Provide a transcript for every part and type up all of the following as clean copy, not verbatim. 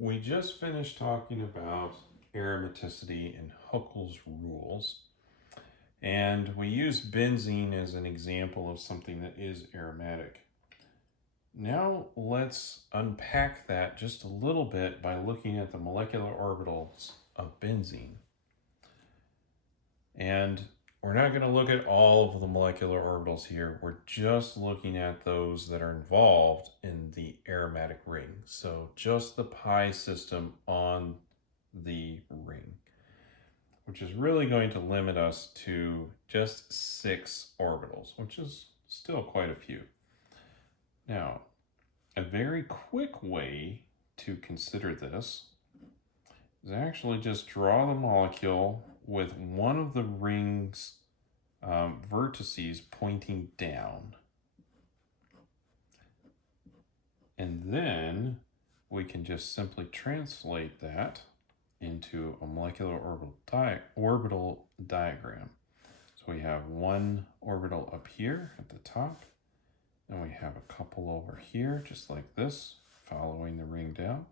We just finished talking about aromaticity and Huckel's rules, and we used benzene as an example of something that is aromatic. Now let's unpack that just a little bit by looking at the molecular orbitals of benzene. And we're not going to look at all of the molecular orbitals here. We're just looking at those that are involved in the aromatic ring. So just the pi system on the ring, which is really going to limit us to just 6 orbitals, which is still quite a few. Now, a very quick way to consider this is actually just draw the molecule with one of the ring's vertices pointing down. And then we can just simply translate that into a molecular orbital diagram. So we have one orbital up here at the top, and we have a couple over here, just like this, following the ring down.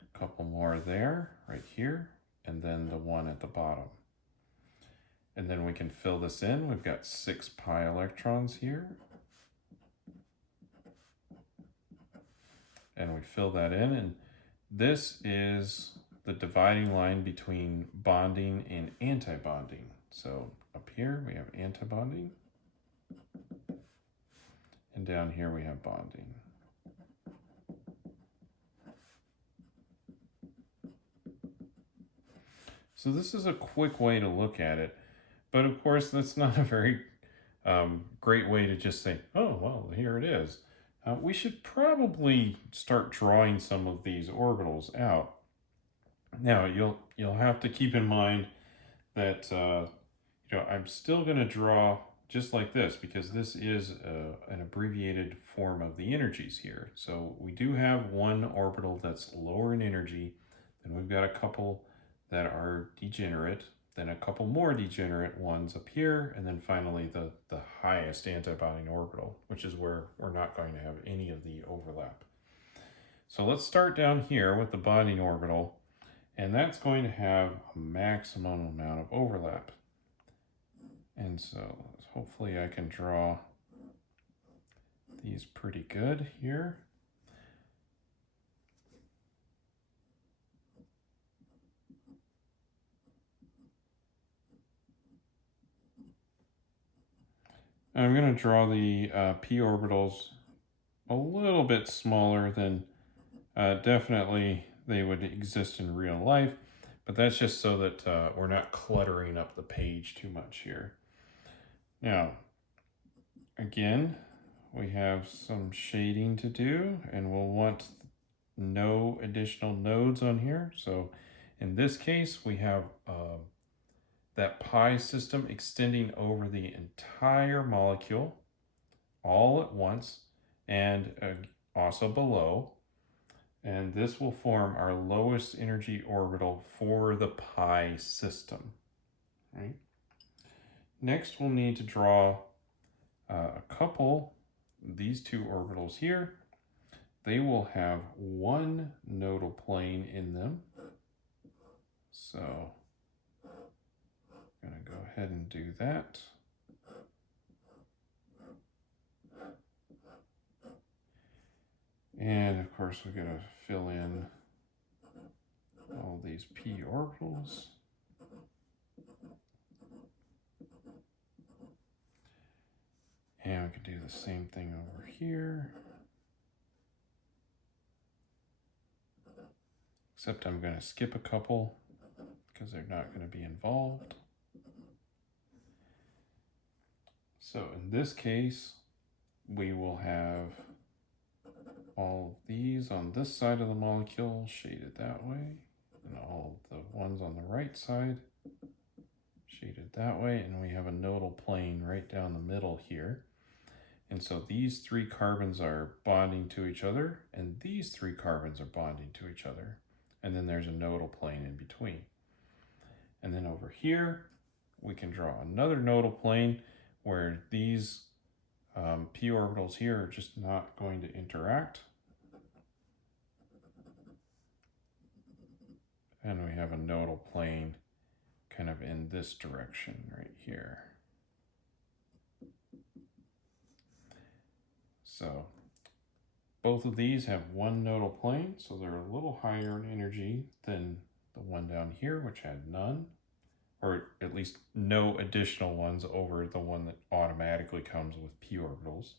A couple more there, right here, and then the one at the bottom. And then we can fill this in. We've got 6 pi electrons here. And we fill that in, and this is the dividing line between bonding and anti-bonding. So up here we have anti-bonding, and down here we have bonding. So this is a quick way to look at it, but of course that's not a very great way to just say, oh, well, here it is. We should probably start drawing some of these orbitals out. Now you'll have to keep in mind that I'm still going to draw just like this, because this is an abbreviated form of the energies here. So we do have one orbital that's lower in energy, and we've got a couple that are degenerate, then a couple more degenerate ones up here, and then finally the highest anti-bonding orbital, which is where we're not going to have any of the overlap. So let's start down here with the bonding orbital, and that's going to have a maximum amount of overlap. And so hopefully I can draw these pretty good here. I'm going to draw the p orbitals a little bit smaller than definitely they would exist in real life, but that's just so that we're not cluttering up the page too much here. Now, again, we have some shading to do, and we'll want no additional nodes on here. So in this case, we have that pi system extending over the entire molecule all at once, and also below. And this will form our lowest energy orbital for the pi system. Right? Next, we'll need to draw a couple, these 2 orbitals here. They will have one nodal plane in them. So I'm going to go ahead and do that. And of course, we're going to fill in all these p orbitals. And we can do the same thing over here. Except I'm going to skip a couple because they're not going to be involved. So in this case, we will have all of these on this side of the molecule shaded that way, and all of the ones on the right side shaded that way, and we have a nodal plane right down the middle here. And so these 3 carbons are bonding to each other, and these 3 carbons are bonding to each other. And then there's a nodal plane in between. And then over here, we can draw another nodal plane where these p orbitals here are just not going to interact. And we have a nodal plane kind of in this direction right here. So both of these have one nodal plane, so they're a little higher in energy than the one down here, which had none, or at least no additional ones over the one that automatically comes with p orbitals.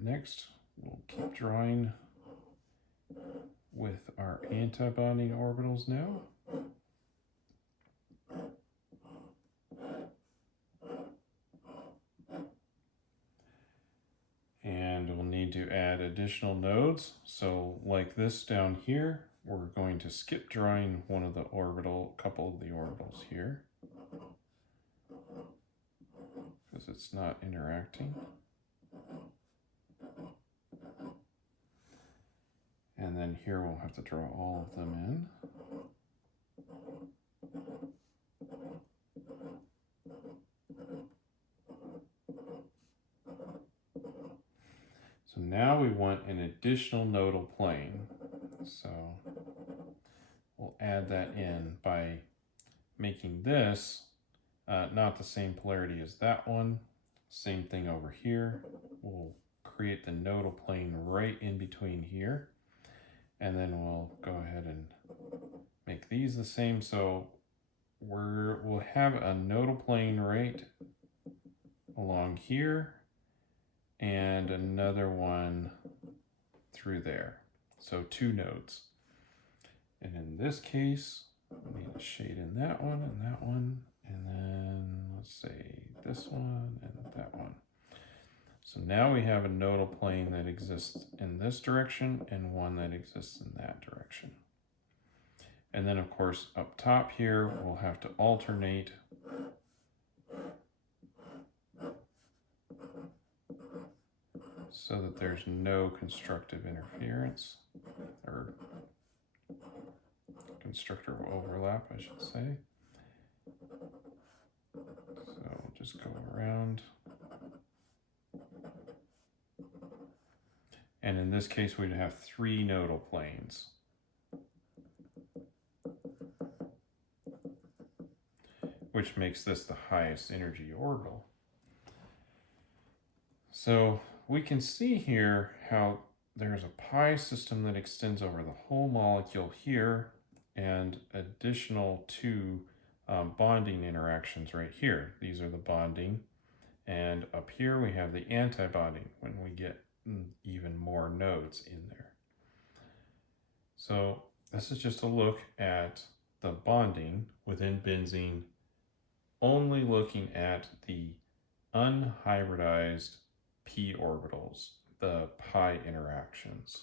Next, we'll keep drawing with our antibonding orbitals now. And we'll need to add additional nodes. So like this down here, we're going to skip drawing one of the couple of the orbitals here, because it's not interacting. And then here we'll have to draw all of them in. So now we want an additional nodal plane. So we'll add that in by making this not the same polarity as that one. Same thing over here. We'll create the nodal plane right in between here. And then we'll go ahead and make these the same. So we'll have a nodal plane right along here and another one through there. So two nodes. And in this case, we need to shade in that one, and then let's say this one and that one. So now we have a nodal plane that exists in this direction and one that exists in that direction. And then of course up top here, we'll have to alternate so that there's no constructive interference, or constructor overlap, I should say. So we'll just go around. And in this case, we'd have three nodal planes. Which makes this the highest energy orbital. So we can see here how there's a pi system that extends over the whole molecule here, and additional two bonding interactions right here. These are the bonding, and up here we have the anti-bonding when we get even more nodes in there. So this is just a look at the bonding within benzene, only looking at the unhybridized p orbitals, the pi interactions.